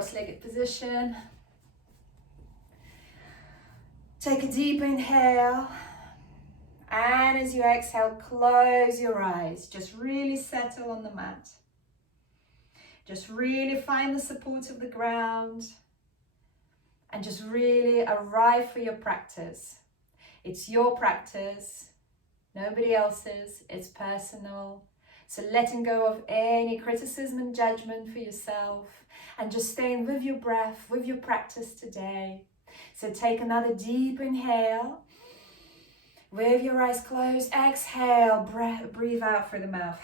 Cross-legged position. Take a deep inhale. And as you exhale, close your eyes. Just really settle on the mat. Just really find the support of the ground. And just really arrive for your practice. It's your practice, nobody else's, it's personal. So letting go of any criticism and judgment for yourself and just staying with your breath, with your practice today. So take another deep inhale. With your eyes closed, exhale, breathe out through the mouth.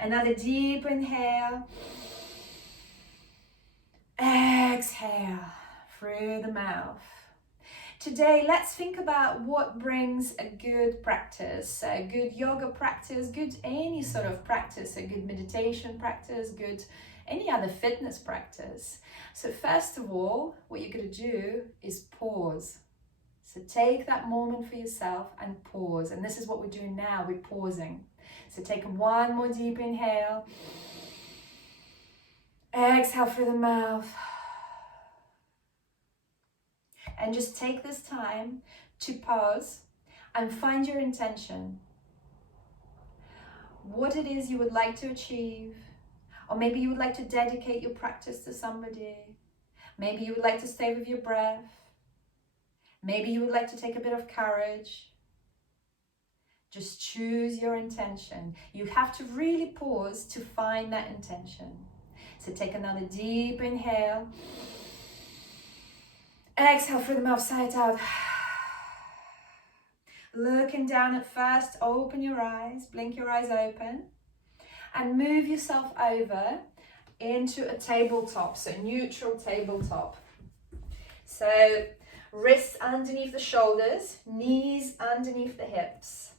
Another deep inhale. Exhale through the mouth. Today, let's think about what brings a good practice, a good yoga practice, good any sort of practice, a good meditation practice, good any other fitness practice. So first of all, what you're going to do is pause. So take that moment for yourself and pause. And this is what we're doing now, we're pausing. So take one more deep inhale. Exhale through the mouth. And just take this time to pause and find your intention. What it is you would like to achieve. Or maybe you would like to dedicate your practice to somebody. Maybe you would like to stay with your breath. Maybe you would like to take a bit of courage. Just choose your intention. You have to really pause to find that intention. So take another deep inhale. Exhale through the mouth, side out. Looking down at first, open your eyes, blink your eyes open. And move yourself over into a tabletop, so neutral tabletop. So wrists underneath the shoulders, knees underneath the hips.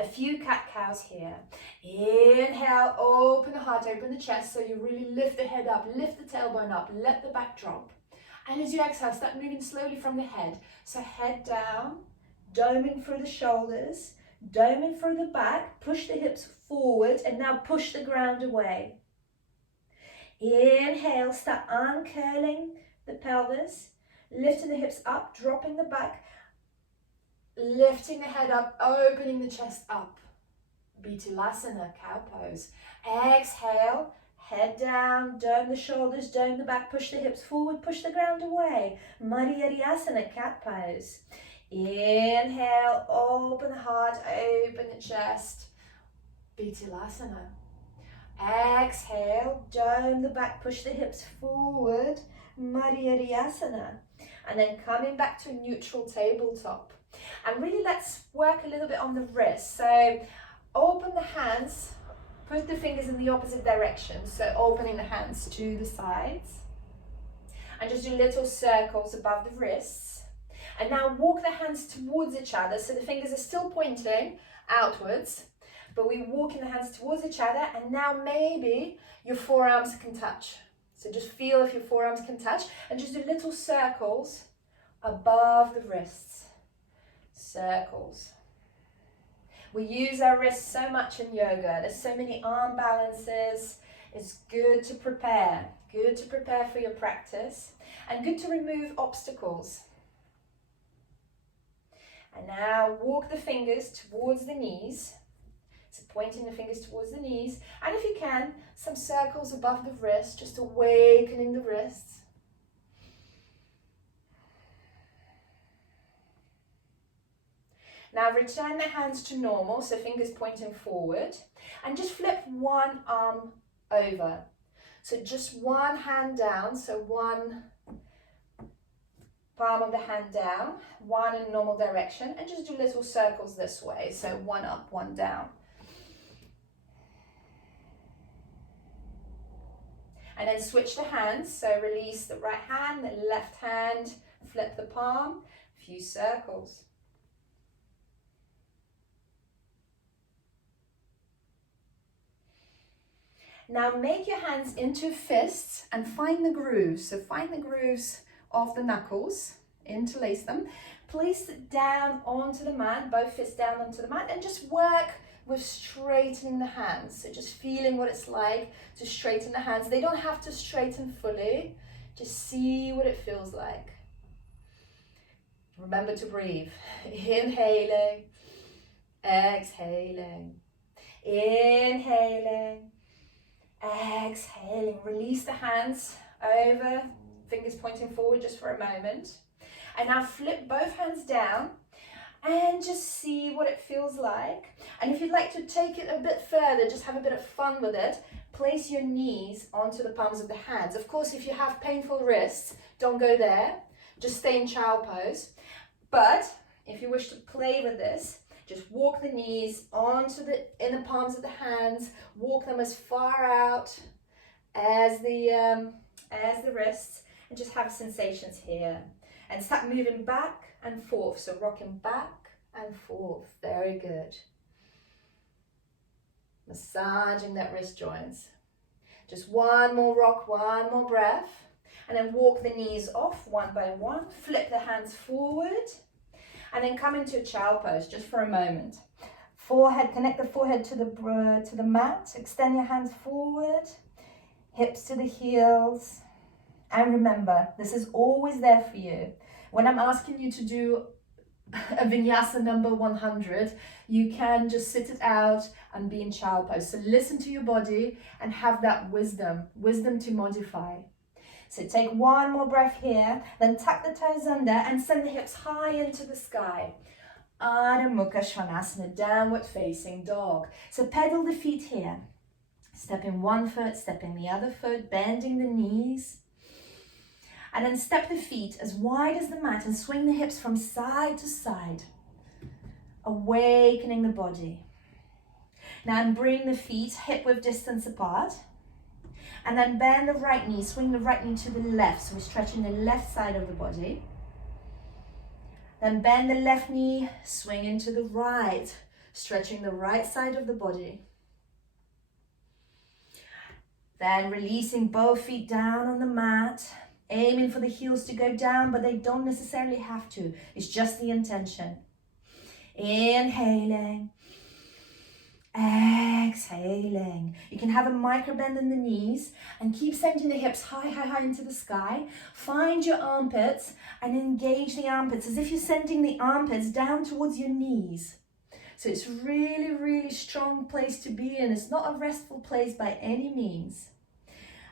A few cat-cows here. Inhale, open the heart, open the chest, so you really lift the head up, lift the tailbone up, let the back drop. And as you exhale, start moving slowly from the head. So head down, doming through the shoulders, doming through the back, push the hips forward, and now push the ground away. Inhale, start uncurling the pelvis, lifting the hips up, dropping the back, lifting the head up, opening the chest up. Bitulasana, cow pose. Exhale, head down, dome the shoulders, dome the back, push the hips forward, push the ground away. Madhyasana, cat pose. Inhale, open the heart, open the chest. Bitulasana. Exhale, dome the back, push the hips forward. Madhyasana. And then coming back to a neutral tabletop. And really let's work a little bit on the wrist. So open the hands, put the fingers in the opposite direction. So opening the hands to the sides. And just do little circles above the wrists. And now walk the hands towards each other. So the fingers are still pointing outwards. But we're walking the hands towards each other. And now maybe your forearms can touch. So just feel if your forearms can touch. And just do little circles above the wrists. Circles. We use our wrists so much in yoga. There's so many arm balances. It's good to prepare. Good to prepare for your practice. And good to remove obstacles. And now walk the fingers towards the knees. So pointing the fingers towards the knees. And if you can, some circles above the wrist, just awakening the wrists. Now return the hands to normal, so fingers pointing forward. And just flip one arm over. So just one hand down, so one palm of the hand down, one in normal direction, and just do little circles this way. So one up, one down. And then switch the hands, so release the right hand, the left hand, flip the palm, a few circles. Now make your hands into fists and find the grooves. So find the grooves of the knuckles, interlace them. Place it down onto the mat, both fists down onto the mat, and just work with straightening the hands. So just feeling what it's like to straighten the hands. They don't have to straighten fully. Just see what it feels like. Remember to breathe. Inhaling, exhaling, inhaling, exhaling. Release the hands over, fingers pointing forward just for a moment. And now flip both hands down and just see what it feels like. And if you'd like to take it a bit further, just have a bit of fun with it, place your knees onto the palms of the hands. Of course, if you have painful wrists, don't go there. Just stay in child pose. But if you wish to play with this, just walk the knees onto the inner palms of the hands, walk them as far out as the wrists, and just have sensations here. And start moving back and forth, so rocking back and forth. Very good. Massaging that wrist joints. Just one more rock, one more breath. And then walk the knees off one by one. Flip the hands forward. And then come into a child pose just for a moment. Forehead, connect the forehead to the mat. Extend your hands forward. Hips to the heels. And remember, this is always there for you. When I'm asking you to do a vinyasa number 100, you can just sit it out and be in child pose. So listen to your body and have that wisdom to modify. So take one more breath here, then tuck the toes under and send the hips high into the sky. Adho Mukha Svanasana, downward facing dog. So pedal the feet here. Step in one foot, step in the other foot, bending the knees. And then step the feet as wide as the mat and swing the hips from side to side, awakening the body. Now bring the feet hip width distance apart. And then bend the right knee, swing the right knee to the left. So we're stretching the left side of the body. Then bend the left knee, swing into the right, stretching the right side of the body. Then releasing both feet down on the mat, aiming for the heels to go down, but they don't necessarily have to. It's just the intention. Inhaling. Exhaling. You can have a micro bend in the knees and keep sending the hips high, high, high into the sky. Find your armpits and engage the armpits as if you're sending the armpits down towards your knees. So it's really, really strong place to be in. It's not a restful place by any means.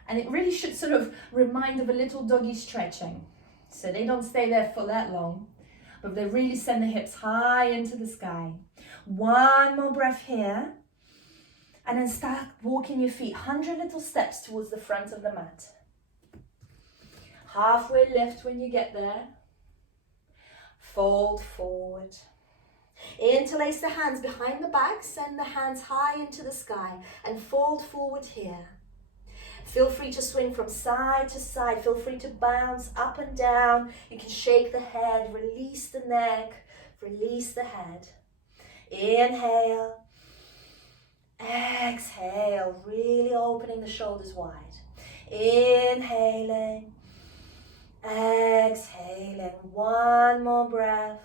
And it really should sort of remind of a little doggy stretching. So they don't stay there for that long, but they really send the hips high into the sky. One more breath here. And then start walking your feet 100 little steps towards the front of the mat. Halfway lift when you get there. Fold forward. Interlace the hands behind the back. Send the hands high into the sky and fold forward here. Feel free to swing from side to side. Feel free to bounce up and down. You can shake the head, release the neck, release the head. Inhale. Exhale, really opening the shoulders wide. Inhaling. Exhaling. One more breath.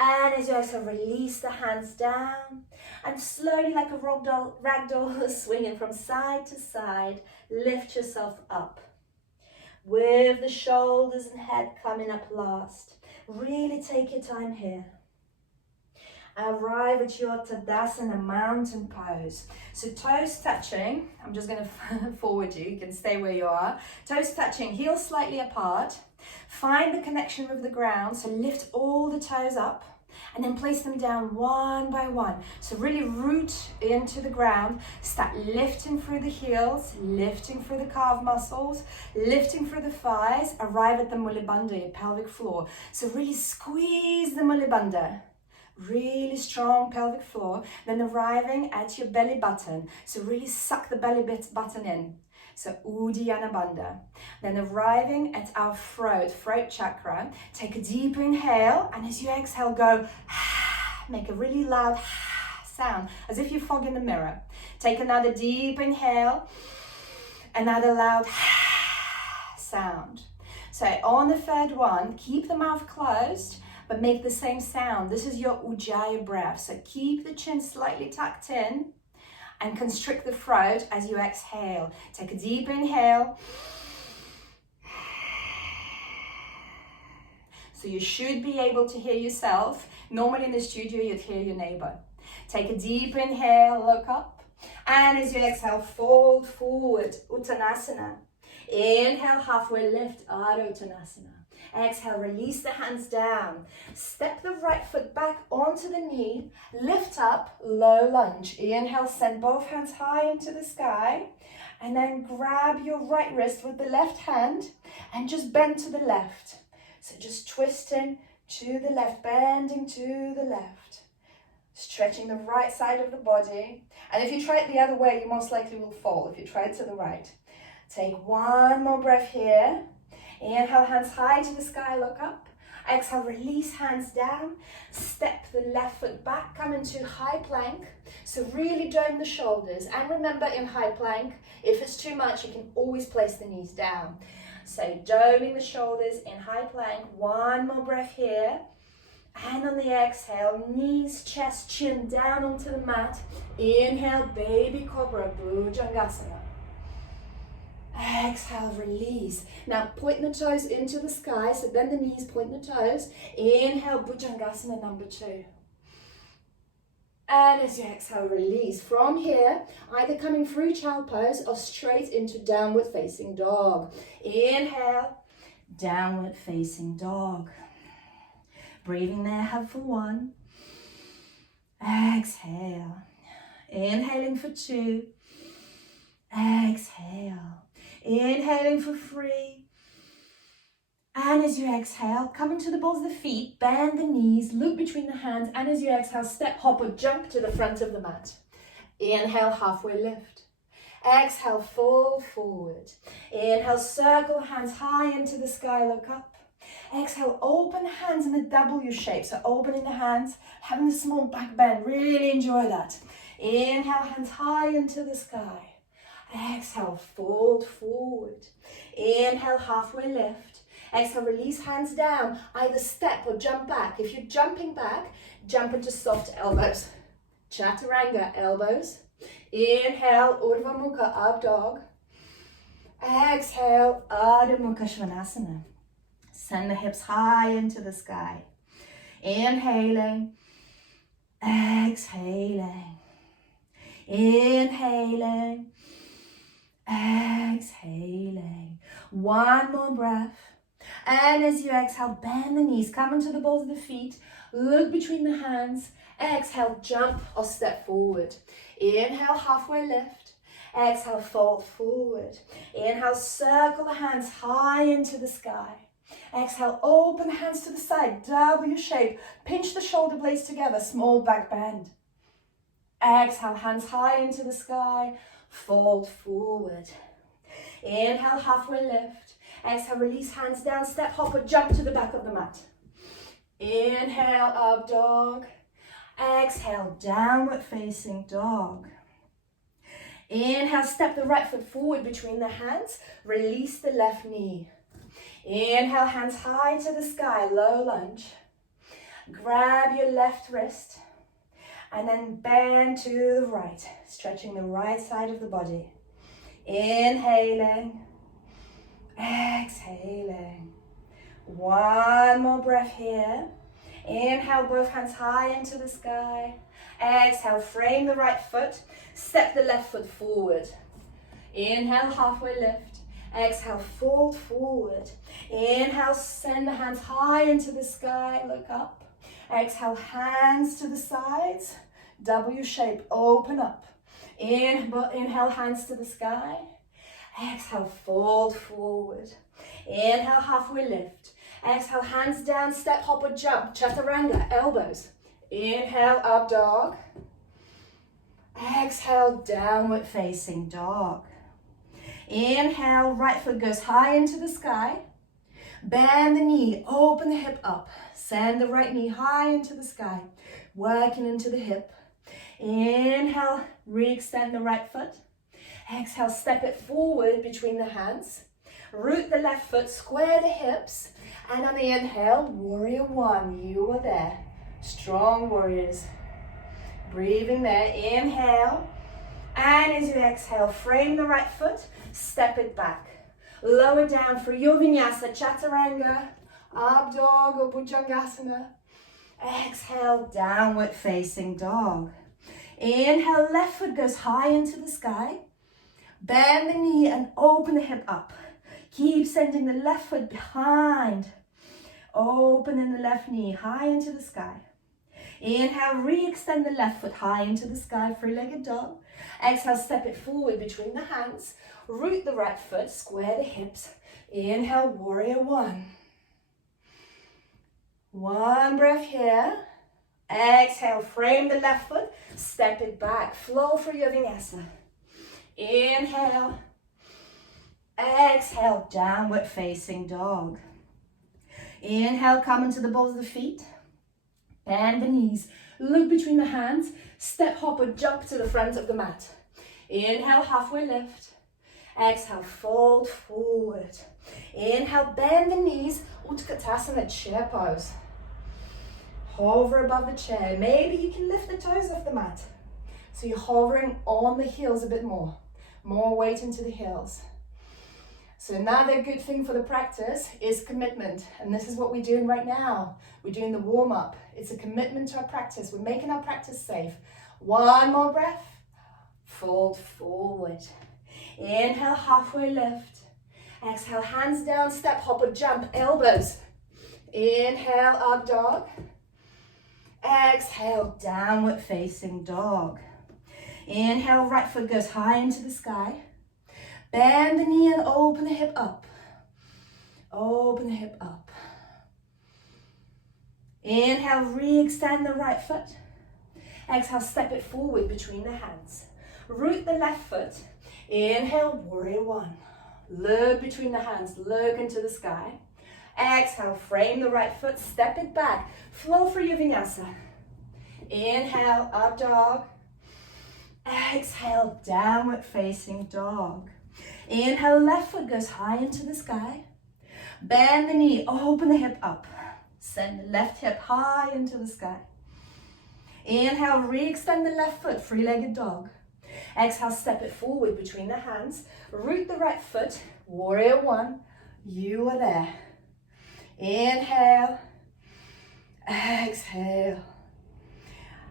And as you exhale, release the hands down. And slowly, like a ragdoll, swinging from side to side, lift yourself up. With the shoulders and head coming up last. Really take your time here. Arrive at your Tadasana mountain pose. So toes touching, I'm just going to forward you can stay where you are. Toes touching, heels slightly apart. Find the connection with the ground, so lift all the toes up and then place them down one by one. So really root into the ground, start lifting through the heels, lifting through the calf muscles, lifting through the thighs, arrive at the Mula Bandha, your pelvic floor. So really squeeze the Mula Bandha. Really strong pelvic floor, then arriving at your belly button. So really suck the belly button in. So Uddiyana Bandha. Then arriving at our throat chakra. Take a deep inhale, and as you exhale, go make a really loud sound, as if you're fogging the mirror. Take another deep inhale, another loud sound. So on the third one, keep the mouth closed, but make the same sound. This is your Ujjayi breath. So keep the chin slightly tucked in and constrict the throat as you exhale. Take a deep inhale. So you should be able to hear yourself. Normally in the studio, you'd hear your neighbor. Take a deep inhale, look up. And as you exhale, fold forward, Uttanasana. Inhale, halfway lift, Ardha Uttanasana. Exhale, release the hands down. Step the right foot back onto the knee. Lift up, low lunge. Inhale, send both hands high into the sky. And then grab your right wrist with the left hand and just bend to the left. So just twisting to the left, bending to the left. Stretching the right side of the body. And if you try it the other way, you most likely will fall if you try it to the right. Take one more breath here. Inhale, hands high to the sky, look up. Exhale, release hands down. Step the left foot back, come into high plank. So really dome the shoulders. And remember, in high plank, if it's too much, you can always place the knees down. So doming the shoulders in high plank. One more breath here. And on the exhale, knees, chest, chin down onto the mat. Inhale, baby cobra, Bhujangasana. Exhale, release. Now point the toes into the sky, so bend the knees, point the toes. Inhale, Bhujangasana number 2. And as you exhale, release. From here, either coming through child pose or straight into downward facing dog. Inhale, downward facing dog. Breathing there, hug for 1. Exhale. Inhaling for 2. Exhale. Inhaling for 3. And as you exhale, come into the balls of the feet, bend the knees, loop between the hands, and as you exhale, step, hop, or jump to the front of the mat. Inhale, halfway lift. Exhale, fold forward. Inhale, circle hands high into the sky, look up. Exhale, open hands in a W shape, so opening the hands, having a small back bend, really enjoy that. Inhale, hands high into the sky. Exhale, fold forward. Inhale, halfway lift. Exhale, release hands down, either step or jump back. If you're jumping back, jump into soft elbows. Chaturanga, elbows. Inhale, Urdhva Mukha, up dog. Exhale, Adho Mukha Svanasana. Send the hips high into the sky. Inhaling, exhaling. Inhaling, exhaling. One more breath. And as you exhale, bend the knees, come into the balls of the feet, look between the hands. Exhale, jump or step forward. Inhale, halfway lift. Exhale, fold forward. Inhale, circle the hands high into the sky. Exhale, open the hands to the side, W shape. Pinch the shoulder blades together, small back bend. Exhale, hands high into the sky, fold forward. Inhale, halfway lift. Exhale, release hands down, step, hop, or jump to the back of the mat. Inhale, up dog. Exhale, downward facing dog. Inhale, step the right foot forward between the hands, release the left knee. Inhale, hands high to the sky, low lunge. Grab your left wrist and then bend to the right, stretching the right side of the body. Inhaling, exhaling. One more breath here. Inhale, both hands high into the sky. Exhale, frame the right foot, step the left foot forward. Inhale, halfway lift. Exhale, fold forward. Inhale, send the hands high into the sky, look up. Exhale, hands to the sides, W shape, open up. Inhale, hands to the sky. Exhale, fold forward. Inhale, halfway lift. Exhale, hands down, step, hop, or jump. Chaturanga, elbows. Inhale, up dog. Exhale, downward facing dog. Inhale, right foot goes high into the sky. Bend the knee, open the hip up. Send the right knee high into the sky. Working into the hip. Inhale, re-extend the right foot. Exhale, step it forward between the hands. Root the left foot, square the hips, and on the inhale, warrior one, you are there. Strong warriors. Breathing there, inhale, and as you exhale, frame the right foot, step it back. Lower down for your vinyasa, chaturanga, up dog or bhujangasana. Exhale, downward facing dog. Inhale, left foot goes high into the sky. Bend the knee and open the hip up. Keep sending the left foot behind. Opening the left knee high into the sky. Inhale, re-extend the left foot high into the sky, three-legged dog. Exhale, step it forward between the hands. Root the right foot, square the hips. Inhale, warrior one. One breath here. Exhale, frame the left foot, step it back. Flow through your vinyasa. Inhale. Exhale, downward facing dog. Inhale, come into the balls of the feet. Bend the knees, look between the hands, step, hop or jump to the front of the mat. Inhale, halfway lift. Exhale, fold forward. Inhale, bend the knees, Utkatasana, chair pose. Hover above the chair. Maybe you can lift the toes off the mat. So you're hovering on the heels a bit more. More weight into the heels. So another good thing for the practice is commitment. And this is what we're doing right now. We're doing the warm-up. It's a commitment to our practice. We're making our practice safe. One more breath. Fold forward. Inhale, halfway lift. Exhale, hands down, step, hop or jump, elbows. Inhale, up dog. Exhale, downward facing dog. Inhale, right foot goes high into the sky. Bend the knee and open the hip up. Open the hip up. Inhale, re-extend the right foot. Exhale, step it forward between the hands. Root the left foot. Inhale, warrior one. Look between the hands, look into the sky. Exhale, frame the right foot, step it back. Flow through your vinyasa. Inhale, up dog. Exhale, downward facing dog. Inhale, left foot goes high into the sky. Bend the knee, open the hip up. Send the left hip high into the sky. Inhale, re-extend the left foot, three-legged dog. Exhale, step it forward between the hands. Root the right foot, warrior one. You are there. Inhale. Exhale.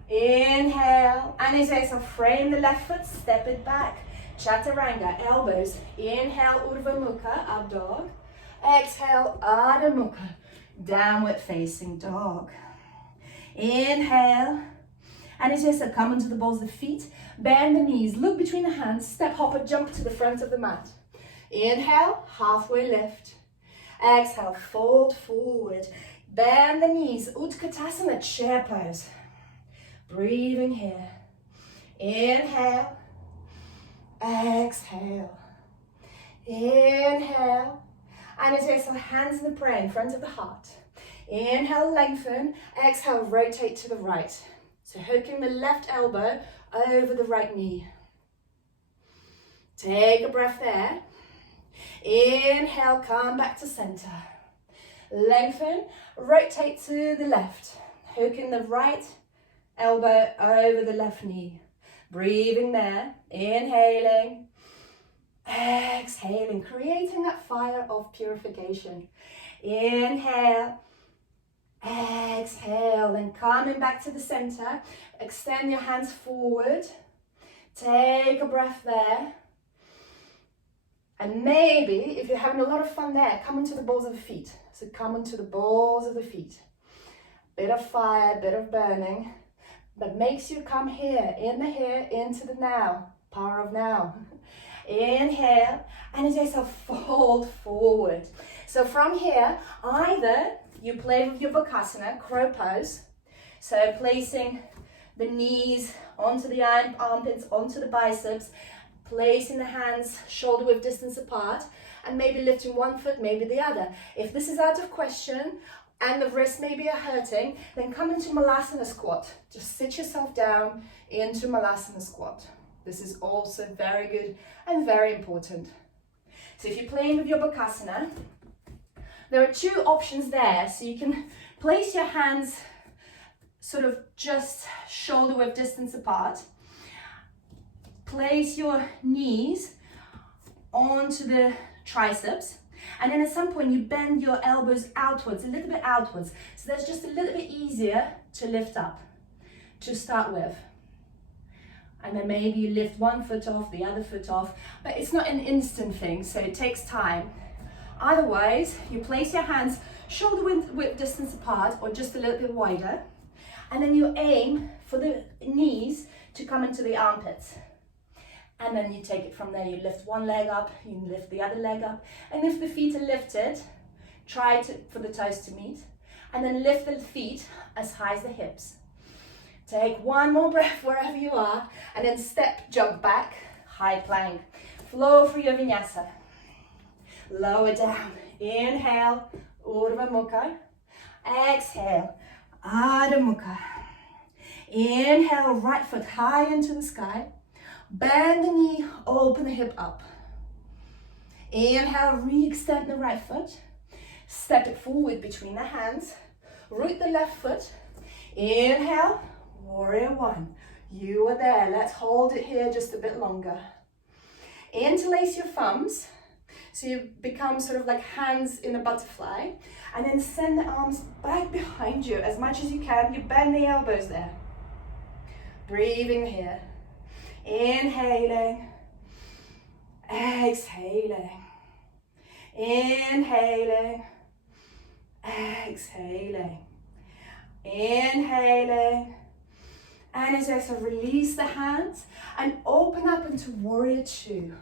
Inhale. And as you exhale, frame the left foot, step it back. Chaturanga, elbows. Inhale, Urdhva Mukha, up dog. Exhale, Adho Mukha, downward facing dog. Inhale. And as you exhale, come into the balls of the feet. Bend the knees, look between the hands, step, hop or jump to the front of the mat. Inhale, halfway lift. Exhale, fold forward. Bend the knees, Utkatasana, chair pose. Breathing here. Inhale. Exhale. Inhale. And as you exhale, hands in the prayer in front of the heart. Inhale, lengthen. Exhale, rotate to the right. So hooking the left elbow over the right knee. Take a breath there. Inhale, come back to center. Lengthen, rotate to the left. Hooking the right elbow over the left knee. Breathing there, inhaling, exhaling, creating that fire of purification. Inhale, exhale, and coming back to the center. Extend your hands forward. Take a breath there. And maybe, if you're having a lot of fun there, come into the balls of the feet. So come into the balls of the feet. Bit of fire, bit of burning, but makes you come here, in the here, into the now. Power of now. Inhale, and as you exhale, fold forward. So from here, either you play with your Bakasana, crow pose. So placing the knees onto the armpits, onto the biceps, placing the hands shoulder width distance apart, and maybe lifting one foot, maybe the other. If this is out of question and the wrists maybe are hurting, then come into Malasana squat. Just sit yourself down into Malasana squat. This is also very good and very important. So if you're playing with your Bakasana, there are two options there. So you can place your hands sort of just shoulder width distance apart. Place your knees onto the triceps. And then at some point you bend your elbows outwards, a little bit outwards. So that's just a little bit easier to lift up to start with. And then maybe you lift one foot off, the other foot off, but it's not an instant thing, so it takes time. Otherwise, you place your hands shoulder width distance apart or just a little bit wider, and then you aim for the knees to come into the armpits. And then you take it from there. You lift one leg up, you lift the other leg up, and if the feet are lifted, try for the toes to meet, and then lift the feet as high as the hips. Take one more breath wherever you are, and then step, jump back, high plank. Flow through your vinyasa. Lower down. Inhale, Urdhva Mukha. Exhale, Adho Mukha. Inhale, right foot high into the sky. Bend the knee, open the hip up. Inhale, re-extend the right foot. Step it forward between the hands. Root the left foot. Inhale, warrior one. You are there. Let's hold it here just a bit longer. Interlace your thumbs. So you become sort of like hands in a butterfly. And then send the arms back behind you as much as you can. You bend the elbows there. Breathing here. Inhaling. Exhaling. Inhaling. Exhaling. Inhaling. And as you exhale, release the hands and open up into warrior two.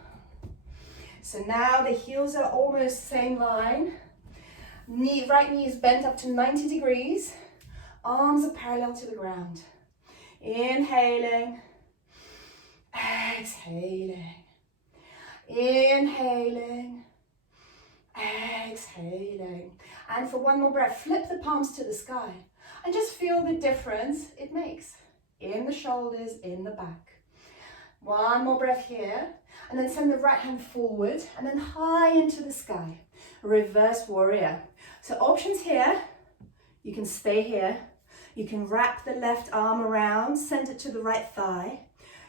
So now the heels are almost same line. Right knee is bent up to 90 degrees. Arms are parallel to the ground. Inhaling. Exhaling. Inhaling. Exhaling. And for one more breath, flip the palms to the sky. And just feel the difference it makes in the shoulders, in the back. One more breath here, and then send the right hand forward and then high into the sky. Reverse warrior. So options here, you can stay here. You can wrap the left arm around, send it to the right thigh.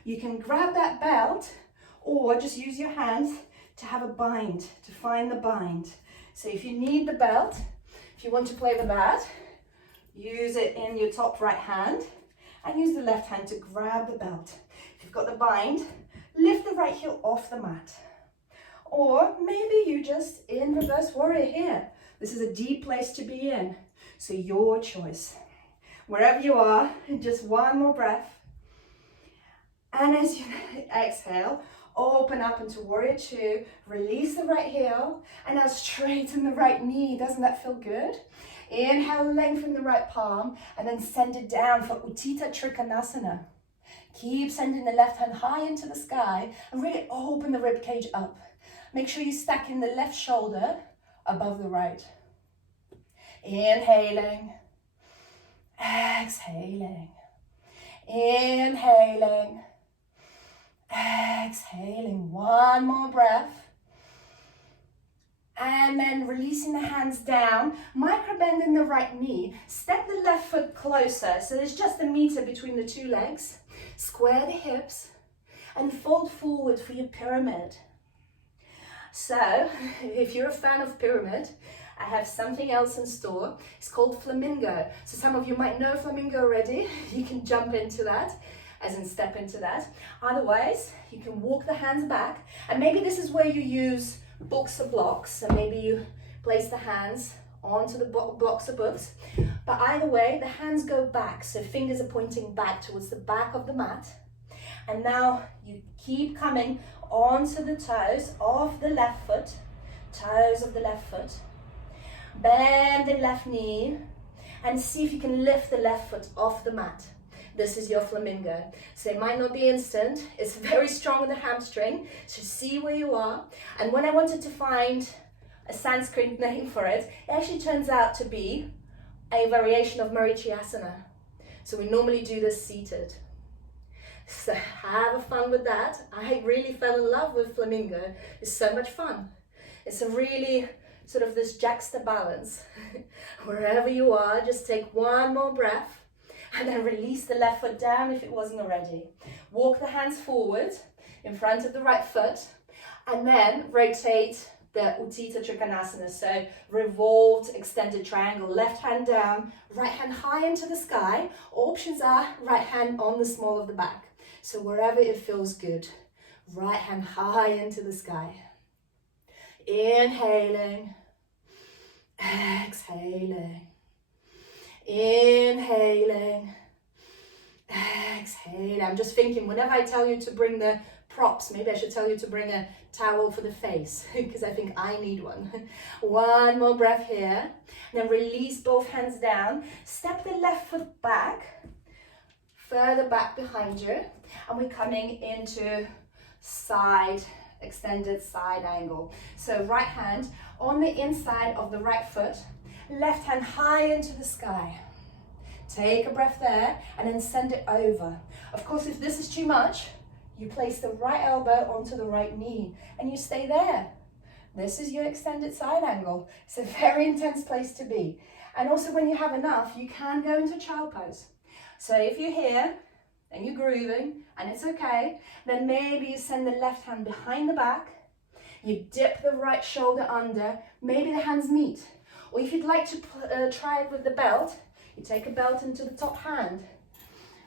You can grab that belt or just use your hands to have a bind, to find the bind. So if you need the belt, if you want to play with that, use it in your top right hand and use the left hand to grab the belt. If you've got the bind, lift the right heel off the mat. Or maybe you just in reverse warrior here. This is a deep place to be in, so your choice. Wherever you are, just one more breath. And as you exhale, open up into warrior two, release the right heel, and now straighten the right knee. Doesn't that feel good? Inhale, lengthen the right palm, and then send it down for Utthita Trikonasana. Keep sending the left hand high into the sky, and really open the rib cage up. Make sure you stack in the left shoulder above the right. Inhaling, exhaling, inhaling, exhaling. One more breath. And then releasing the hands down, micro bend in the right knee, step the left foot closer, so there's just a meter between the two legs, square the hips, and fold forward for your pyramid. So, if you're a fan of pyramid, I have something else in store. It's called flamingo. So some of you might know flamingo already. You can jump into that, as in step into that. Otherwise, you can walk the hands back, and maybe this is where you use books or blocks, so maybe you place the hands onto the blocks or books, but either way the hands go back, so fingers are pointing back towards the back of the mat. And now you keep coming onto the toes of the left foot, toes of the left foot. Bend the left knee and see if you can lift the left foot off the mat. This is your flamingo. So it might not be instant. It's very strong in the hamstring. So see where you are. And when I wanted to find a Sanskrit name for it, it actually turns out to be a variation of Marichyasana. So we normally do this seated. So have fun with that. I really fell in love with flamingo. It's so much fun. It's a really sort of this juxta balance. Wherever you are, just take one more breath and then release the left foot down if it wasn't already. Walk the hands forward in front of the right foot and then rotate the Utthita Trikonasana. So revolved extended triangle, left hand down, right hand high into the sky. Options are right hand on the small of the back. So wherever it feels good, right hand high into the sky. Inhaling, exhaling, inhaling, exhaling. I'm just thinking, whenever I tell you to bring the props, maybe I should tell you to bring a towel for the face, because I think I need one. One more breath here, then release both hands down. Step the left foot back, further back behind you, and we're coming into side, extended side angle. So right hand on the inside of the right foot, left hand high into the sky. Take a breath there and then send it over. Of course, if this is too much, you place the right elbow onto the right knee and you stay there. This is your extended side angle. It's a very intense place to be. And also when you have enough, you can go into child pose. So if you're here and you're grooving and it's okay, then maybe you send the left hand behind the back, you dip the right shoulder under, maybe the hands meet. Or if you'd like to try it with the belt, you take a belt into the top hand,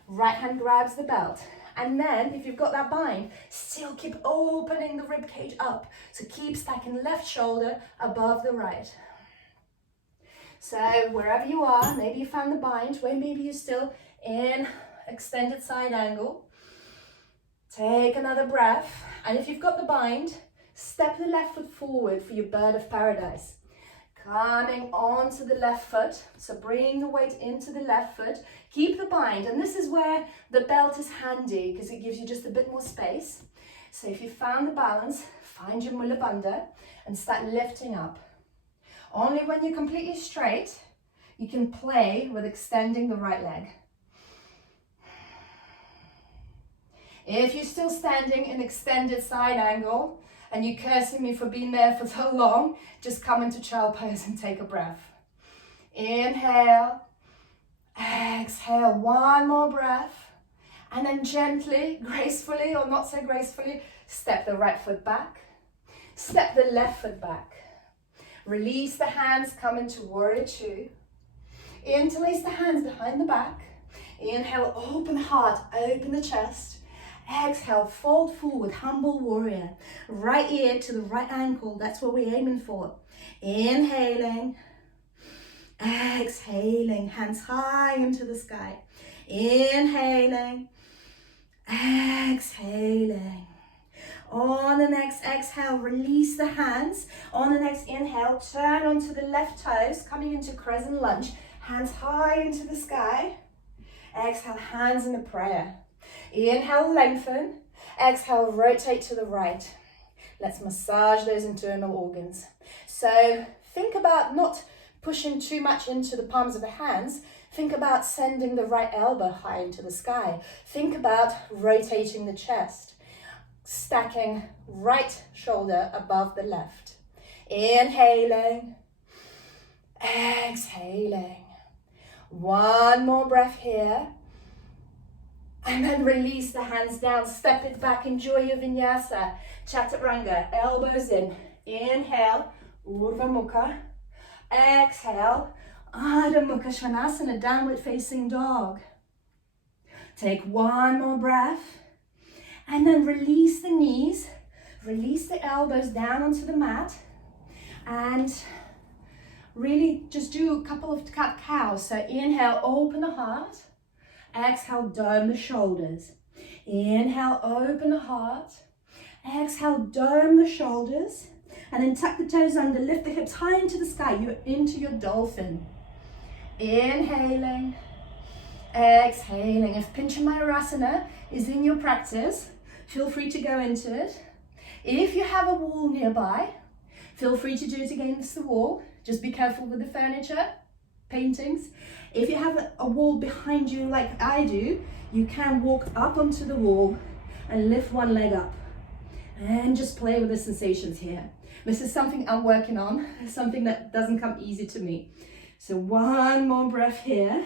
right hand grabs the belt, and then if you've got that bind, still keep opening the rib cage up. So keep stacking left shoulder above the right. So wherever you are, maybe you found the bind, where maybe you're still in extended side angle. Take another breath, and if you've got the bind, step the left foot forward for your bird of paradise. Coming onto the left foot, so bring the weight into the left foot, keep the bind, and this is where the belt is handy because it gives you just a bit more space. So if you found the balance, find your Mula Bandha and start lifting up. Only when you're completely straight, you can play with extending the right leg. If you're still standing in extended side angle, and you're cursing me for being there for so long, just come into child pose and take a breath. Inhale, exhale, one more breath, and then gently, gracefully or not so gracefully, step the right foot back, step the left foot back. Release the hands, come into warrior two. Interlace the hands behind the back. Inhale, open the heart, open the chest. Exhale, fold forward, humble warrior. Right ear to the right ankle, that's what we're aiming for. Inhaling, exhaling, hands high into the sky. Inhaling, exhaling. On the next exhale, release the hands. On the next inhale, turn onto the left toes, coming into crescent lunge. Hands high into the sky. Exhale, hands in a prayer. Inhale, lengthen. Exhale, rotate to the right. Let's massage those internal organs. So think about not pushing too much into the palms of the hands. Think about sending the right elbow high into the sky. Think about rotating the chest. Stacking right shoulder above the left. Inhaling. Exhaling. One more breath here. And then release the hands down, step it back, enjoy your vinyasa. Chaturanga, elbows in. Inhale, Urdhva Mukha. Exhale, Adho Mukha Svanasana, downward facing dog. Take one more breath. And then release the knees, release the elbows down onto the mat. And really just do a couple of cat cows. So inhale, open the heart. Exhale, dome the shoulders. Inhale, open the heart. Exhale, dome the shoulders. And then tuck the toes under, lift the hips high into the sky. You're into your dolphin. Inhaling, exhaling. If Pincha Mayurasana is in your practice, feel free to go into it. If you have a wall nearby, feel free to do it against the wall. Just be careful with the furniture, paintings. If you have a wall behind you like I do, you can walk up onto the wall and lift one leg up And just play with the sensations here. This is something I'm working on, something that doesn't come easy to me. So one more breath here,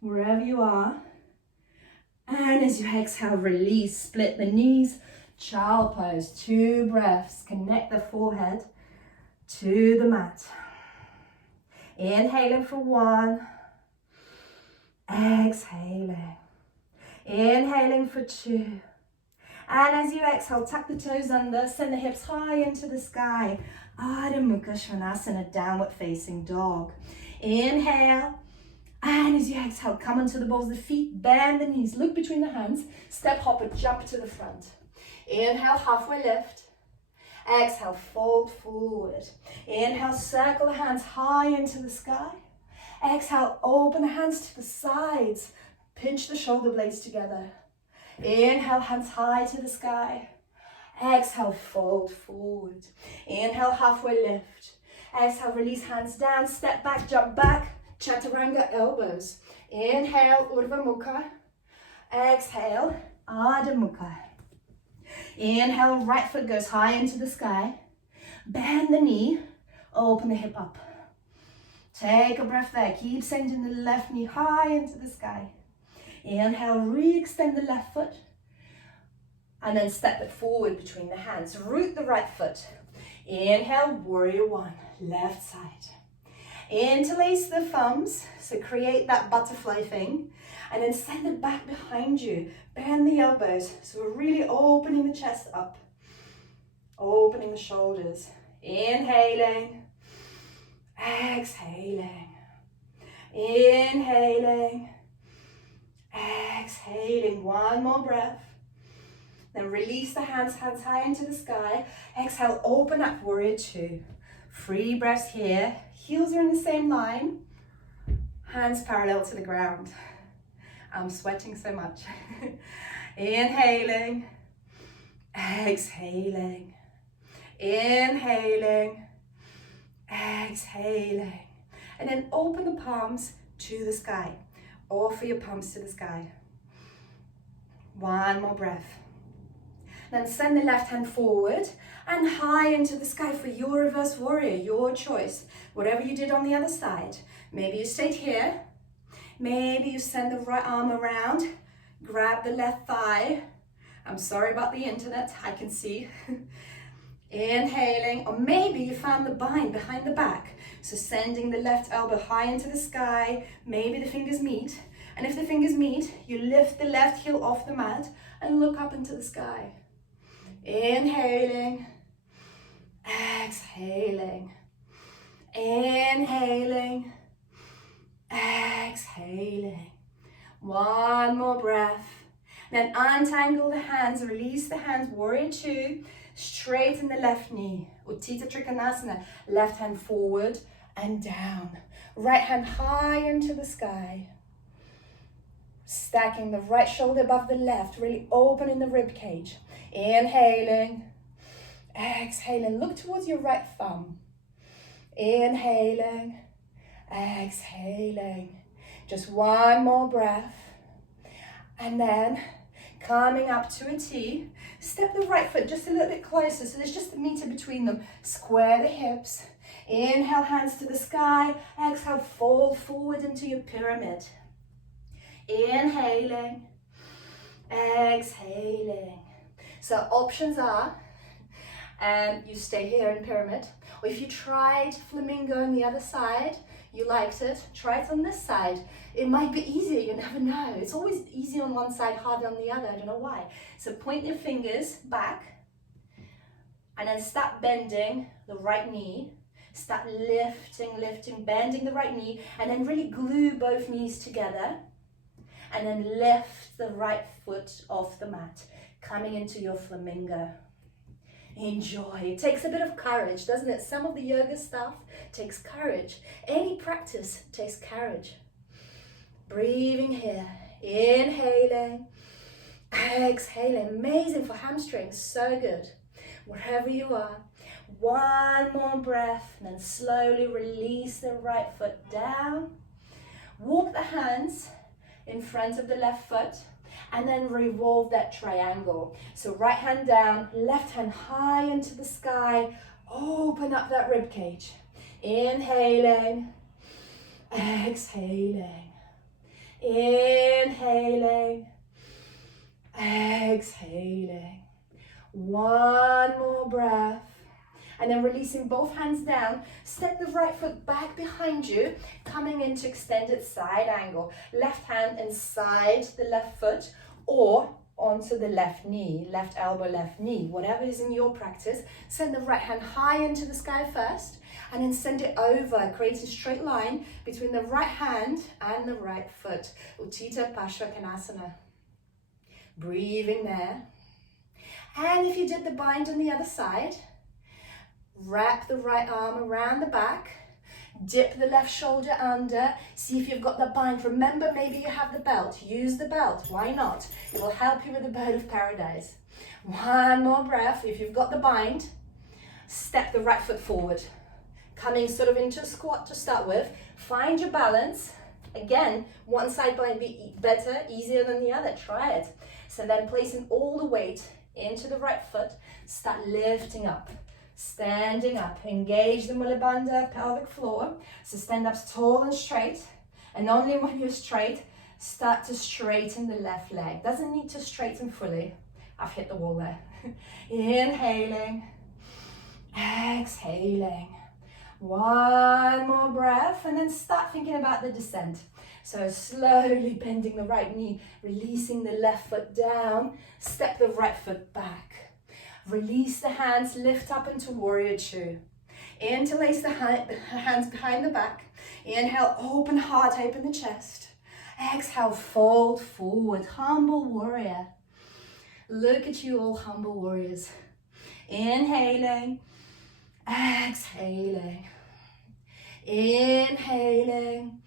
wherever you are. And as you exhale, release, split the knees, child pose, 2 breaths. Connect the forehead to the mat. Inhaling for 1. Exhaling. Inhaling for 2. And as you exhale, tuck the toes under, send the hips high into the sky. Adho Mukha Svanasana, downward facing dog. Inhale. And as you exhale, come onto the balls of the feet, bend the knees, look between the hands, step hopper, jump to the front. Inhale, halfway lift. Exhale, fold forward. Inhale, circle the hands high into the sky. Exhale, open the hands to the sides. Pinch the shoulder blades together. Inhale, hands high to the sky. Exhale, fold forward. Inhale, halfway lift. Exhale, release hands down, step back, jump back. Chaturanga, elbows. Inhale, Urdhva Mukha. Exhale, Adho Mukha. Inhale, right foot goes high into the sky. Bend the knee, open the hip up. Take a breath there. Keep sending the left knee high into the sky. Inhale, re-extend the left foot. And then step it forward between the hands. Root the right foot. Inhale, warrior 1, left side. Interlace the thumbs, so create that butterfly thing. And then send it back behind you. Bend the elbows, so we're really opening the chest up. Opening the shoulders. Inhaling. Exhaling. Inhaling. Exhaling. 1 more breath. Then release the hands high into the sky. Exhale, open up, warrior 2. 3 breaths here. Heels are in the same line. Hands parallel to the ground. I'm sweating so much. Inhaling. Exhaling. Inhaling. Exhaling. And then open the palms to the sky. Offer your palms to the sky. 1 more breath. Then send the left hand forward and high into the sky for your reverse warrior, your choice. Whatever you did on the other side. Maybe you stayed here. Maybe you send the right arm around, grab the left thigh. I'm sorry about the internet, I can see. Inhaling, or maybe you found the bind behind the back. So sending the left elbow high into the sky, maybe the fingers meet. And if the fingers meet, you lift the left heel off the mat and look up into the sky. Inhaling, exhaling, inhaling, exhaling. 1 more breath. Then untangle the hands, release the hands, warrior 2. Straighten the left knee, Utthita Trikonasana. Left hand forward and down. Right hand high into the sky. Stacking the right shoulder above the left, really opening the rib cage. Inhaling, exhaling. Look towards your right thumb. Inhaling, exhaling. Just 1 more breath. And then coming up to a T, step the right foot just a little bit closer, so there's just a meter between them. Square the hips. Inhale, hands to the sky. Exhale, fold forward into your pyramid. Inhaling, exhaling. So options are, you stay here in pyramid, or if you tried flamingo on the other side, you liked it, try it on this side. It might be easier, you never know. It's always easy on one side, hard on the other, I don't know why. So point your fingers back, and then start bending the right knee. Start lifting, bending the right knee, and then really glue both knees together. And then lift the right foot off the mat, coming into your flamingo. Enjoy. It takes a bit of courage, doesn't it? Some of the yoga stuff takes courage. Any practice takes courage. Breathing here. Inhaling. Exhaling. Amazing for hamstrings. So good. Wherever you are. 1 more breath. And then slowly release the right foot down. Walk the hands in front of the left foot. and then revolve that triangle. So right hand down, left hand high into the sky, open up that rib cage. Inhaling, exhaling, inhaling, exhaling. One more breath. And then releasing both hands down, step the right foot back behind you, coming into extended side angle. Left hand inside the left foot or onto the left knee, left elbow, left knee, whatever is in your practice. Send the right hand high into the sky first, and then send it over, creating a straight line between the right hand and the right foot. Utthita Parsvakonasana. Breathing there. And if you did the bind on the other side, wrap the right arm around the back, dip the left shoulder under, see if you've got the bind. Remember, maybe you have the belt, use the belt, why not? It will help you with the bird of paradise. One more breath. If you've got the bind, step the right foot forward, coming sort of into a squat to start with. Find your balance. Again, one side might be better, easier than the other, try it. So then placing all the weight into the right foot, start lifting up. Standing up, engage the Mula Bandha pelvic floor. So stand up tall and straight, and only when you're straight, start to straighten the left leg. Doesn't need to straighten fully. I've hit the wall there. Inhaling, exhaling. One more breath, and then start thinking about the descent. So slowly bending the right knee, releasing the left foot down, step the right foot back. Release the hands, lift up into warrior two. Interlace the hands behind the back. Inhale, open heart, open the chest. Exhale, fold forward, humble warrior. Look at you all, humble warriors. Inhaling, exhaling. Inhaling,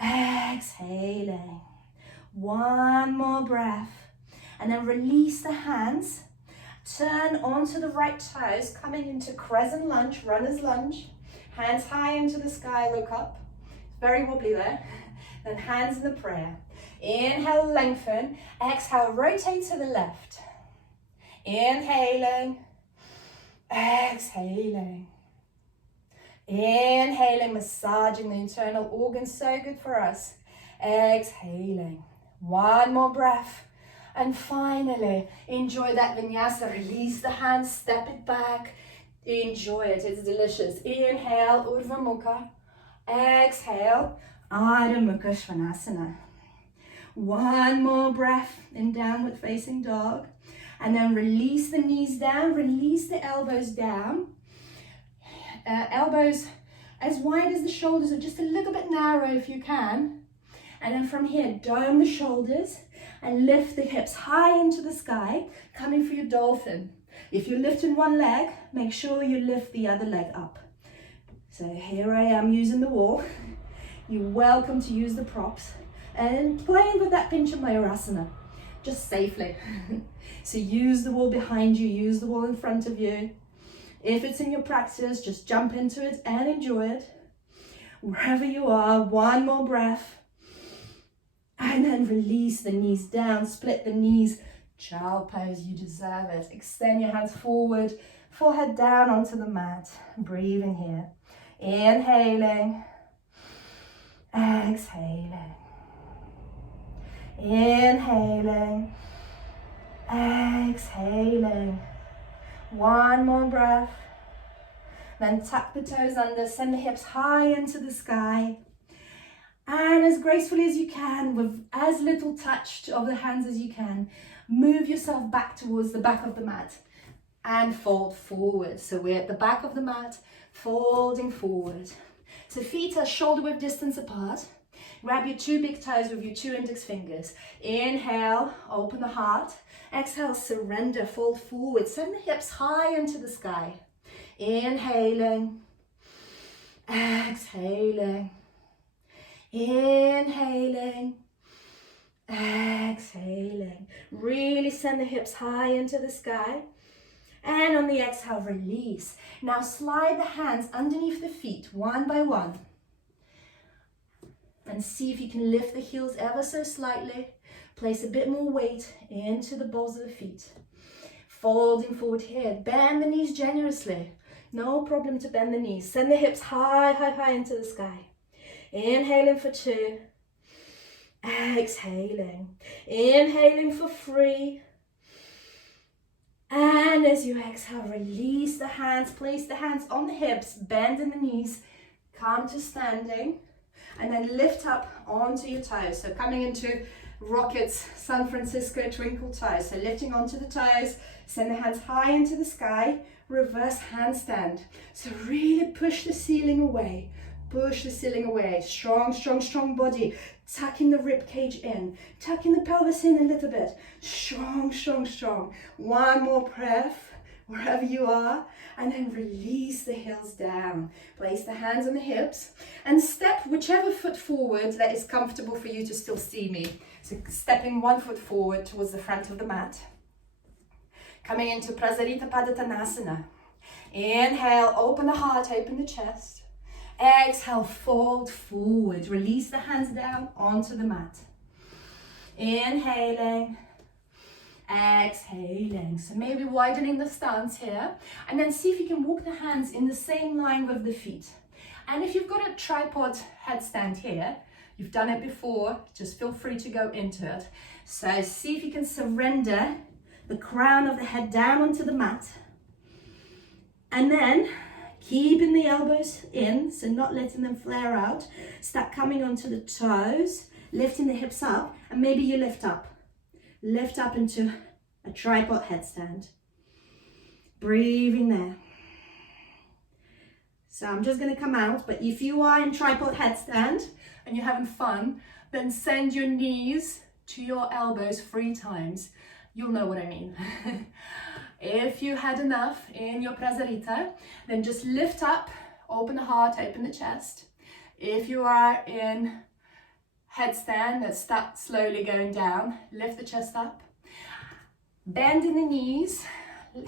exhaling. One more breath. And then release the hands. Turn onto the right toes, coming into crescent lunge, runner's lunge. Hands high into the sky, look up. Very wobbly there. Then hands in the prayer. Inhale, lengthen. Exhale, rotate to the left. Inhaling. Exhaling. Inhaling, massaging the internal organs, so good for us. Exhaling. One more breath. And finally, enjoy that vinyasa. Release the hands, step it back. Enjoy it, it's delicious. Inhale, Urdhva Mukha. Exhale, Adho Mukha Svanasana. One more breath in downward facing dog. And then release the knees down, release the elbows down. Elbows as wide as the shoulders, or just a little bit narrow if you can. And then from here, dome the shoulders and lift the hips high into the sky, coming for your dolphin. If you're lifting one leg, make sure you lift the other leg up. So here I am using the wall. You're welcome to use the props and playing with that Pincha Mayurasana, just safely. So use the wall behind you, use the wall in front of you. If it's in your practice, just jump into it and enjoy it. Wherever you are, one more breath. And then release the knees down, split the knees. Child pose, you deserve it. Extend your hands forward, forehead down onto the mat. Breathing here. Inhaling, exhaling. Inhaling, exhaling. One more breath. Then tuck the toes under, send the hips high into the sky. And as gracefully as you can, with as little touch of the hands as you can, move yourself back towards the back of the mat and fold forward. So we're at the back of the mat, folding forward. So feet are shoulder width distance apart. Grab your two big toes with your two index fingers. Inhale, open the heart. Exhale, surrender, fold forward. Send the hips high into the sky. Inhaling, exhaling. Inhaling, exhaling. Really send the hips high into the sky. And on the exhale, release. Now slide the hands underneath the feet, one by one. And see if you can lift the heels ever so slightly. Place a bit more weight into the balls of the feet. Folding forward here. Bend the knees generously. No problem to bend the knees. Send the hips high, high, high into the sky. Inhaling for 2. Exhaling. Inhaling for 3. And as you exhale, release the hands. Place the hands on the hips. Bend in the knees. Come to standing. And then lift up onto your toes. So coming into Rockets San Francisco twinkle toes. So lifting onto the toes. Send the hands high into the sky. Reverse handstand. So really push the ceiling away. Push the ceiling away. Strong, strong, strong body. Tucking the rib cage in. Tucking the pelvis in a little bit. Strong, strong, strong. One more breath wherever you are. And then release the heels down. Place the hands on the hips. And step whichever foot forward that is comfortable for you to still see me. So stepping one foot forward towards the front of the mat. Coming into Prasarita Padottanasana. Inhale, open the heart, open the chest. Exhale, fold forward. Release the hands down onto the mat. Inhaling, exhaling. So maybe widening the stance here. And then see if you can walk the hands in the same line with the feet. And if you've got a tripod headstand here, you've done it before, just feel free to go into it. So see if you can surrender the crown of the head down onto the mat. And then keeping the elbows in, so not letting them flare out. Start coming onto the toes, lifting the hips up, and maybe you lift up. Lift up into a tripod headstand. Breathing there. So I'm just going to come out, but if you are in tripod headstand and you're having fun, then send your knees to your elbows 3 times. You'll know what I mean. If you had enough in your Prasarita, then just lift up, open the heart, open the chest. If you are in headstand, let's start slowly going down. Lift the chest up. Bend in the knees,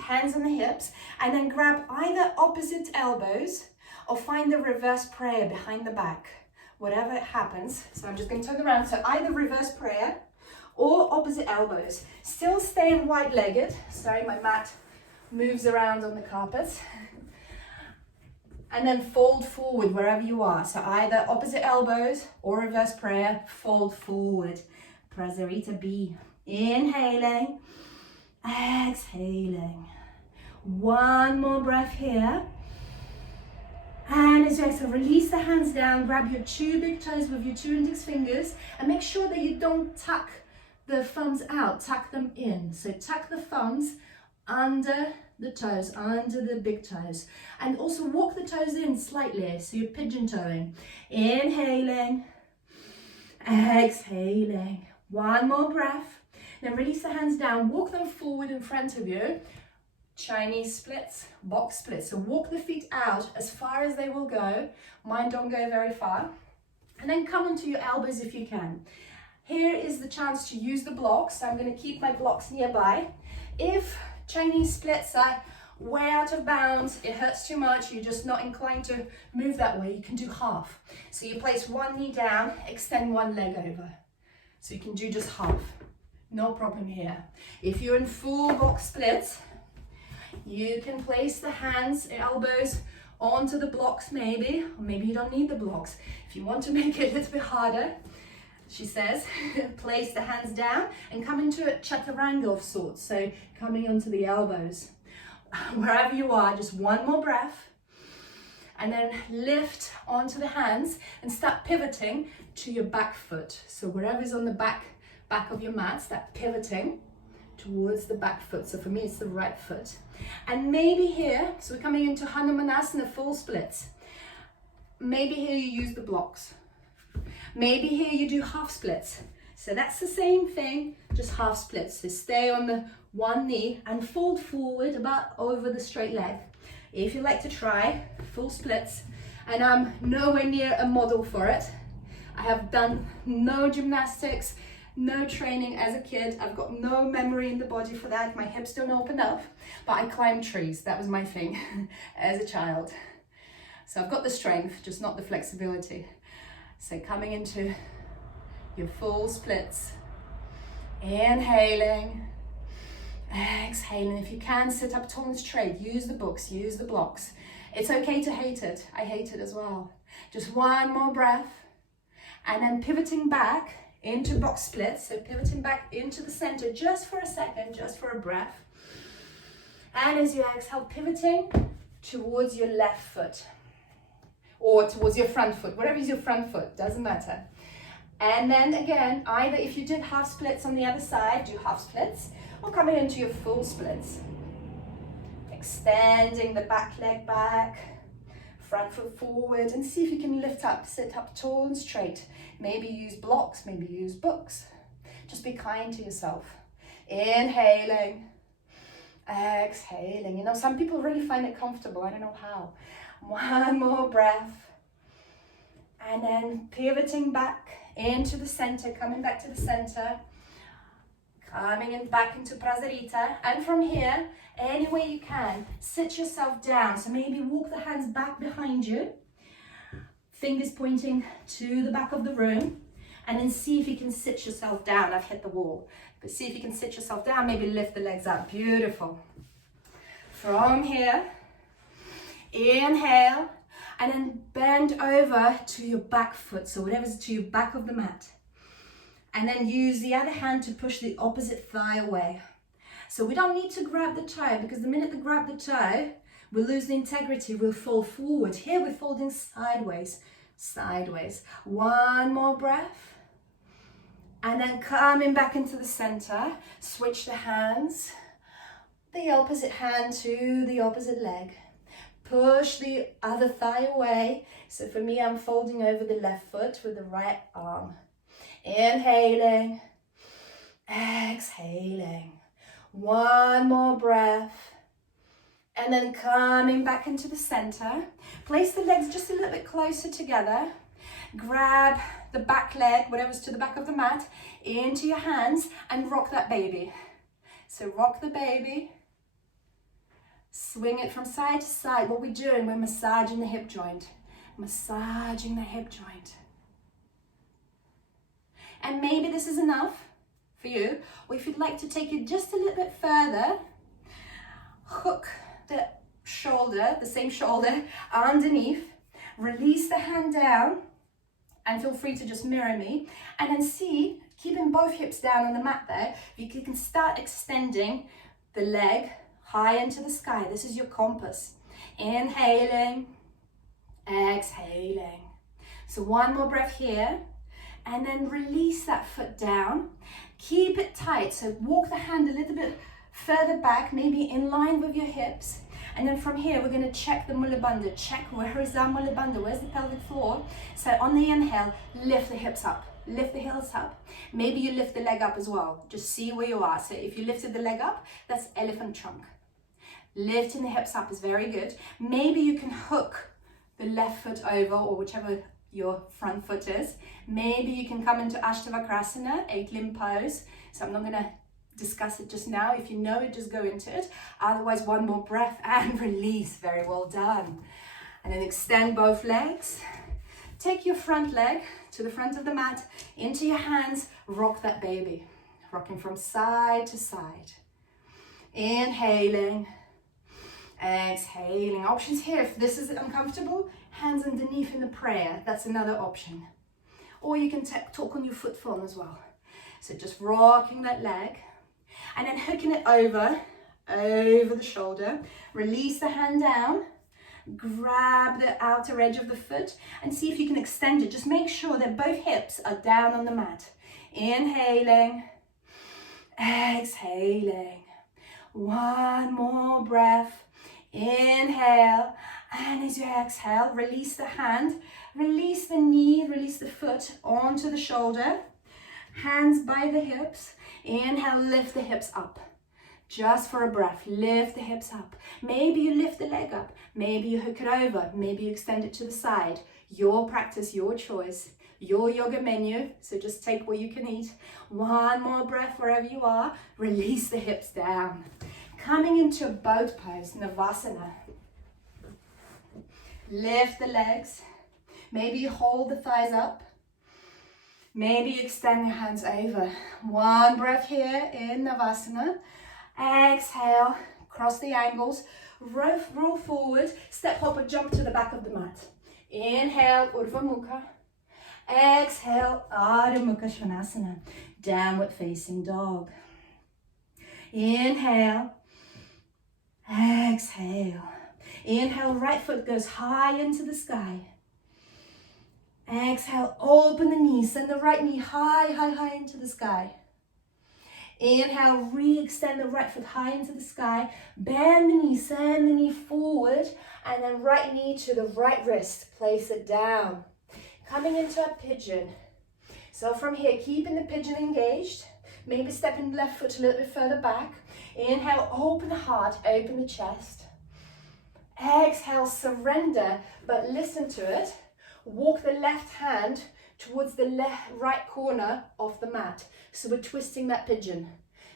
hands on the hips, and then grab either opposite elbows or find the reverse prayer behind the back. Whatever happens. So I'm just going to turn around. So either reverse prayer or opposite elbows. Still staying wide-legged. Sorry, my mat moves around on the carpet. And then fold forward wherever you are. So either opposite elbows or reverse prayer, fold forward. Prasarita B. Inhaling, exhaling. One more breath here. And as you exhale, release the hands down, grab your 2 big toes with your 2 index fingers, and make sure that you don't tuck the thumbs out, tuck them in. So tuck the thumbs under the toes, under the big toes. And also walk the toes in slightly, so you're pigeon toeing. Inhaling, exhaling. One more breath. Then release the hands down, walk them forward in front of you. Chinese splits, box splits. So walk the feet out as far as they will go. Mine don't go very far. And then come onto your elbows if you can. Here is the chance to use the blocks. So I'm going to keep my blocks nearby. If Chinese splits are way out of bounds, it hurts too much, you're just not inclined to move that way, you can do half. So you place one knee down, extend one leg over. So you can do just half. No problem here. If you're in full box splits, you can place the hands, elbows onto the blocks maybe, or maybe you don't need the blocks. If you want to make it a little bit harder, she says, place the hands down and come into a chaturanga of sorts. So coming onto the elbows. Wherever you are, just one more breath. And then lift onto the hands and start pivoting to your back foot. So wherever's on the back of your mat, start pivoting towards the back foot. So for me, it's the right foot. And maybe here, so we're coming into Hanumanasana full splits. Maybe here you use the blocks. Maybe here you do half splits. So that's the same thing, just half splits. So stay on the one knee and fold forward about over the straight leg. If you like to try full splits, and I'm nowhere near a model for it. I have done no gymnastics, no training as a kid. I've got no memory in the body for that. My hips don't open up, but I climbed trees. That was my thing as a child. So I've got the strength, just not the flexibility. So coming into your full splits. Inhaling. Exhaling. If you can, sit up tall and straight. Use the books, use the blocks. It's okay to hate it. I hate it as well. Just one more breath. And then pivoting back into box splits. So pivoting back into the center just for a second, just for a breath. And as you exhale, pivoting towards your left foot. Or towards your front foot. Whatever is your front foot, doesn't matter. And then again, either if you did half splits on the other side, do half splits. Or coming into your full splits. Extending the back leg back, front foot forward, and see if you can lift up, sit up tall and straight. Maybe use blocks, maybe use books. Just be kind to yourself. Inhaling, exhaling. You know, some people really find it comfortable. I don't know how. One more breath. And then pivoting back into the center, coming back to the center. Coming in back into Prasarita, and from here, any way you can, sit yourself down. So maybe walk the hands back behind you, fingers pointing to the back of the room, and then see if you can sit yourself down. I've hit the wall, but see if you can sit yourself down, maybe lift the legs up. Beautiful. From here, inhale, and then bend over to your back foot, so whatever's to your back of the mat. And then use the other hand to push the opposite thigh away. So we don't need to grab the toe, because the minute we grab the toe, we'll lose the integrity, we'll fall forward. Here we're folding sideways, sideways. One more breath. And then coming back into the center, switch the hands. The opposite hand to the opposite leg. Push the other thigh away. So for me, I'm folding over the left foot with the right arm. Inhaling, exhaling. One more breath. And then coming back into the center. Place the legs just a little bit closer together. Grab the back leg, whatever's to the back of the mat, into your hands and rock that baby. So rock the baby. Swing it from side to side. What we're doing, we're massaging the hip joint. Massaging the hip joint. And maybe this is enough for you, or if you'd like to take it just a little bit further, hook the shoulder, the same shoulder, underneath, release the hand down, and feel free to just mirror me, and then see, keeping both hips down on the mat there, you can start extending the leg high into the sky. This is your compass. Inhaling, exhaling. So one more breath here. And then release that foot down. Keep it tight. So walk the hand a little bit further back, maybe in line with your hips. And then from here, we're going to check the Mula Bandha. Check where is our Mula Bandha? Where's the pelvic floor? So on the inhale, lift the hips up. Lift the heels up. Maybe you lift the leg up as well. Just see where you are. So if you lifted the leg up, that's elephant trunk. Lifting the hips up is very good. Maybe you can hook the left foot over, or whichever your front foot is. Maybe you can come into Ashtavakrasana, 8-limb pose. So I'm not going to discuss it just now. If you know it, just go into it. Otherwise, one more breath and release. Very well done. And then extend both legs. Take your front leg to the front of the mat, into your hands, rock that baby. Rocking from side to side. Inhaling, exhaling. Options here, if this is uncomfortable, hands underneath in the prayer, that's another option. Or you can talk on your foot form as well. So just rocking that leg and then hooking it over the shoulder. Release the hand down, grab the outer edge of the foot and see if you can extend it. Just make sure that both hips are down on the mat. Inhaling, exhaling. One more breath. Inhale, and as you exhale, release the hand, release the knee, release the foot onto the shoulder, hands by the hips. Inhale, lift the hips up. Just for a breath, lift the hips up. Maybe you lift the leg up, maybe you hook it over, maybe you extend it to the side. Your practice, your choice, your yoga menu, so just take what you can eat. One more breath wherever you are, release the hips down. Coming into a boat pose, Navasana. Lift the legs. Maybe you hold the thighs up. Maybe you extend your hands over. One breath here in Navasana. Exhale, cross the ankles, roll forward, step hop or jump to the back of the mat. Inhale, Urdhva Mukha. Exhale, Adho Mukha Svanasana, downward facing dog. Inhale, exhale. Inhale, right foot goes high into the sky. Exhale, open the knees, send the right knee high, high, high into the sky. Inhale, re-extend the right foot high into the sky. Bend the knee, send the knee forward, and then right knee to the right wrist. Place it down. Coming into a pigeon. So from here, keeping the pigeon engaged. Maybe stepping the left foot a little bit further back. Inhale, open the heart, open the chest. Exhale, surrender, but listen to it. Walk the left hand towards the right corner of the mat. So we're twisting that pigeon.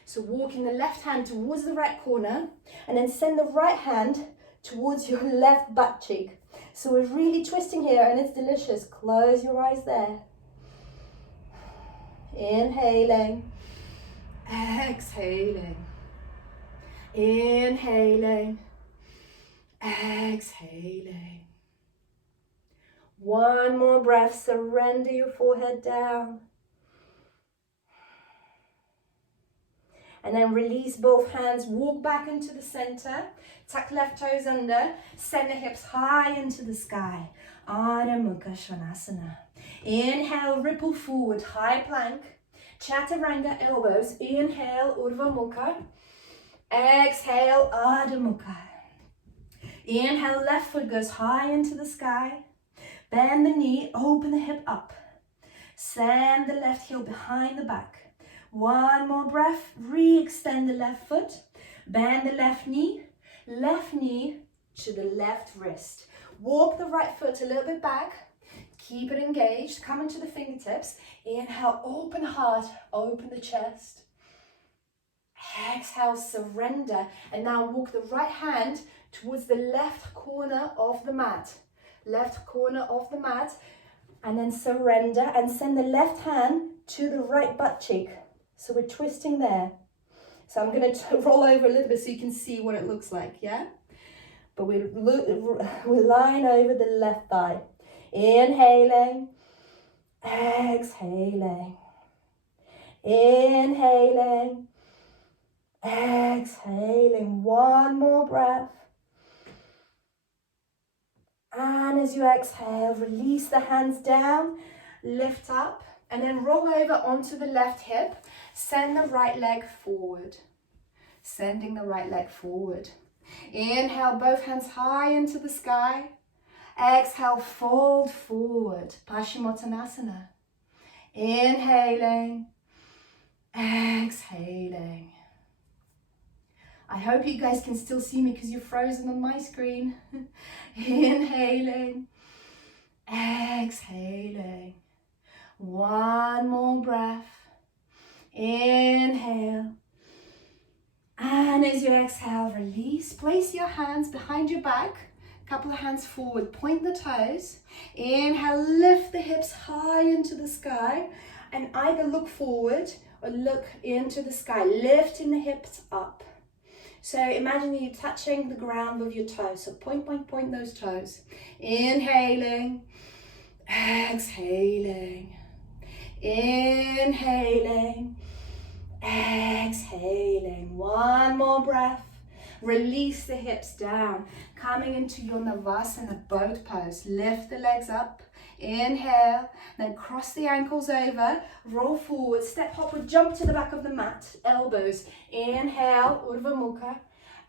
So walking the left hand towards the right corner, and then send the right hand towards your left butt cheek. So we're really twisting here, and it's delicious. Close your eyes there. Inhaling, exhaling, inhaling, exhaling. One more breath, surrender your forehead down. And then release both hands, walk back into the center, tuck left toes under, send the hips high into the sky. Adho Mukha Svanasana. Inhale, ripple forward, high plank. Chaturanga elbows. Inhale, Urdhva Mukha. Exhale, Adho Mukha. Inhale, left foot goes high into the sky. Bend the knee, open the hip up. Send the left heel behind the back. One more breath, re-extend the left foot. Bend the left knee to the left wrist. Walk the right foot a little bit back. Keep it engaged, come into the fingertips. Inhale, open heart, open the chest. Exhale, surrender. And now walk the right hand towards the left corner of the mat. Left corner of the mat, and then surrender and send the left hand to the right butt cheek. So we're twisting there. So I'm going to roll over a little bit so you can see what it looks like, yeah? But we line over the left thigh. Inhaling, exhaling, inhaling, exhaling. One more breath. And as you exhale, release the hands down, lift up, and then roll over onto the left hip. Send the right leg forward. Sending the right leg forward. Inhale, both hands high into the sky. Exhale, fold forward, Paschimottanasana. Inhaling, exhaling. I hope you guys can still see me because you're frozen on my screen. Inhaling, exhaling. One more breath. Inhale. And as you exhale, release. Place your hands behind your back. Couple of hands forward. Point the toes. Inhale, lift the hips high into the sky. And either look forward or look into the sky. Lifting the hips up. So imagine you touching the ground with your toes. So point those toes. Inhaling, exhaling, inhaling, exhaling. One more breath. Release the hips down. Coming into your Navasana boat pose. Lift the legs up. Inhale, then cross the ankles over, roll forward, step hop or jump to the back of the mat, elbows. Inhale, Urdhva Mukha.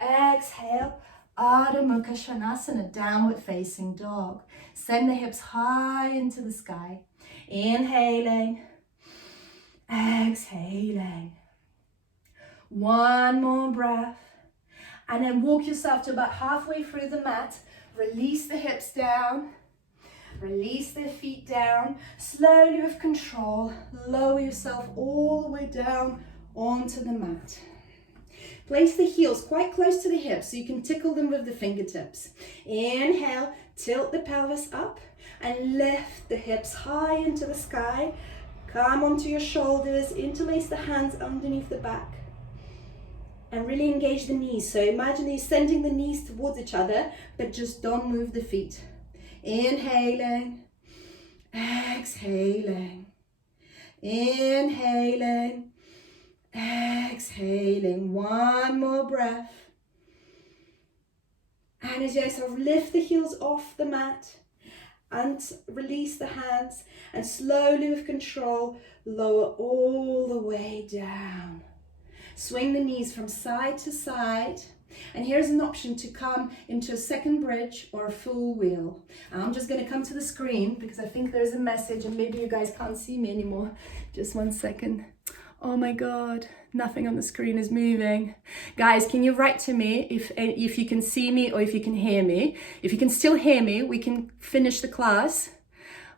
Exhale, Adho Mukha Svanasana, downward facing dog. Send the hips high into the sky. Inhaling, exhaling. One more breath. And then walk yourself to about halfway through the mat. Release the hips down. Release the feet down. Slowly with control, lower yourself all the way down onto the mat. Place the heels quite close to the hips so you can tickle them with the fingertips. Inhale, tilt the pelvis up and lift the hips high into the sky. Come onto your shoulders, interlace the hands underneath the back. And really engage the knees. So imagine you're sending the knees towards each other, but just don't move the feet. Inhaling, exhaling, inhaling, exhaling. One more breath. And as you exhale, lift the heels off the mat and release the hands, and slowly with control, lower all the way down. Swing the knees from side to side. And here's an option to come into a second bridge or a full wheel. I'm just going to come to the screen because I think there's a message and maybe you guys can't see me anymore. Just 1 second. Oh my God, nothing on the screen is moving. Guys, can you write to me if you can see me or if you can hear me? If you can still hear me, we can finish the class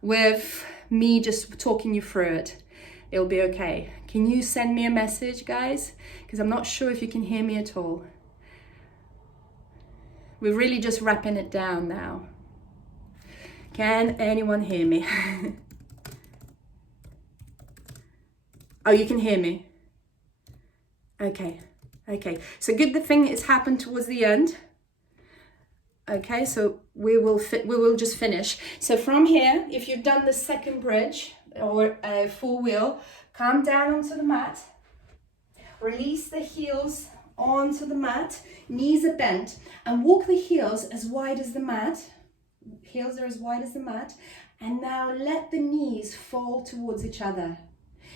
with me just talking you through it. It'll be okay. Can you send me a message, guys? Because I'm not sure if you can hear me at all. We're really just wrapping it down now. Can anyone hear me? Oh, you can hear me? Okay. So good, the thing has happened towards the end. Okay, so we will just finish. So from here, if you've done the second bridge or a full wheel, come down onto the mat. Release the heels onto the mat. Knees are bent. And walk the heels as wide as the mat. Heels are as wide as the mat. And now let the knees fall towards each other.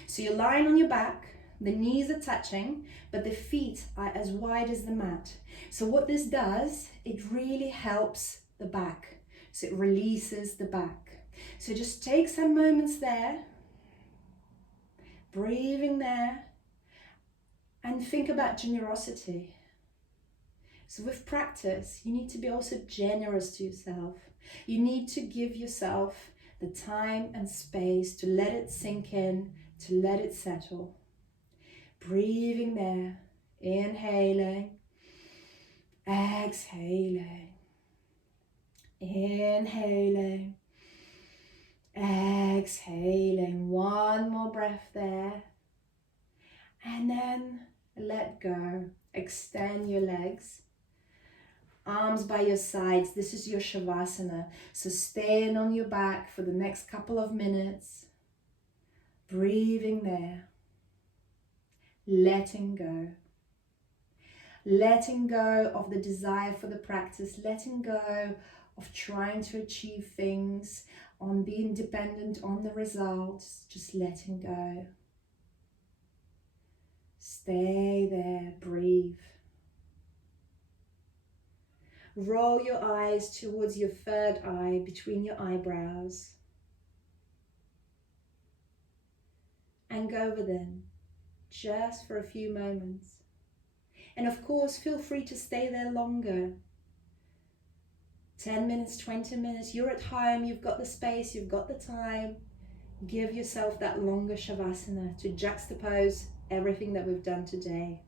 So you're lying on your back, the knees are touching, but the feet are as wide as the mat. So what this does, it really helps the back. So it releases the back. So just take some moments there, breathing there, and think about generosity. So with practice, you need to be also generous to yourself. You need to give yourself the time and space to let it sink in, to let it settle. Breathing there, inhaling, exhaling, inhaling, exhaling. One more breath there. And then let go. Extend your legs. Arms by your sides. This is your Shavasana. So staying on your back for the next couple of minutes. Breathing there. Letting go. Letting go of the desire for the practice. Letting go of trying to achieve things, on being dependent on the results. Just letting go. Stay there. Breathe. Roll your eyes towards your third eye between your eyebrows. And go within, just for a few moments. And of course, feel free to stay there longer. 10 minutes, 20 minutes, you're at home, you've got the space, you've got the time. Give yourself that longer Shavasana to juxtapose everything that we've done today.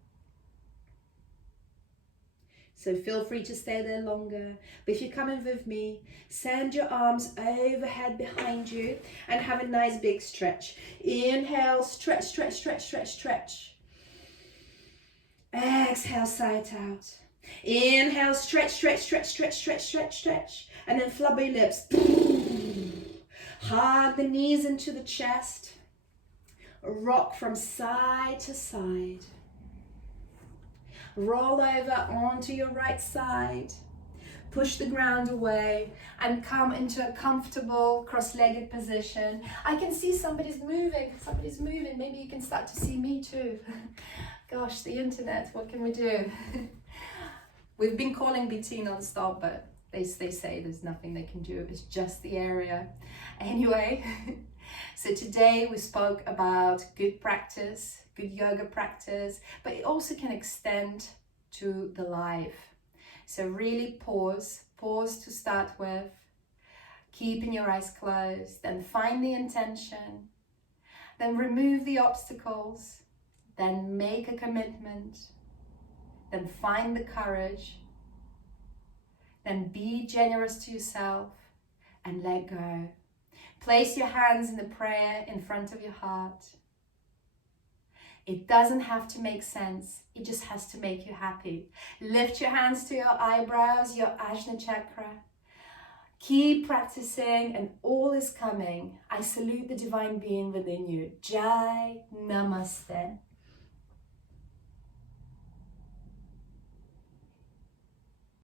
So feel free to stay there longer. But if you're coming with me, send your arms overhead behind you and have a nice big stretch. Inhale, stretch, stretch, stretch, stretch, stretch. Exhale, side out. Inhale, stretch, stretch, stretch, stretch, stretch, stretch, stretch. And then flubber your lips. Hug the knees into the chest. Rock from side to side. Roll over onto your right side. Push the ground away and come into a comfortable cross-legged position. I can see somebody's moving. Maybe you can start to see me too. Gosh, the internet, what can we do? We've been calling BT non-stop, but they say there's nothing they can do. It's just the area. Anyway, so today we spoke about good practice, good yoga practice, but it also can extend to the life. So really pause to start with, keeping your eyes closed, then find the intention, then remove the obstacles, then make a commitment, then find the courage, then be generous to yourself and let go. Place your hands in the prayer in front of your heart. It doesn't have to make sense. It just has to make you happy. Lift your hands to your eyebrows, your Ajna chakra. Keep practicing and all is coming. I salute the divine being within you. Jai Namaste.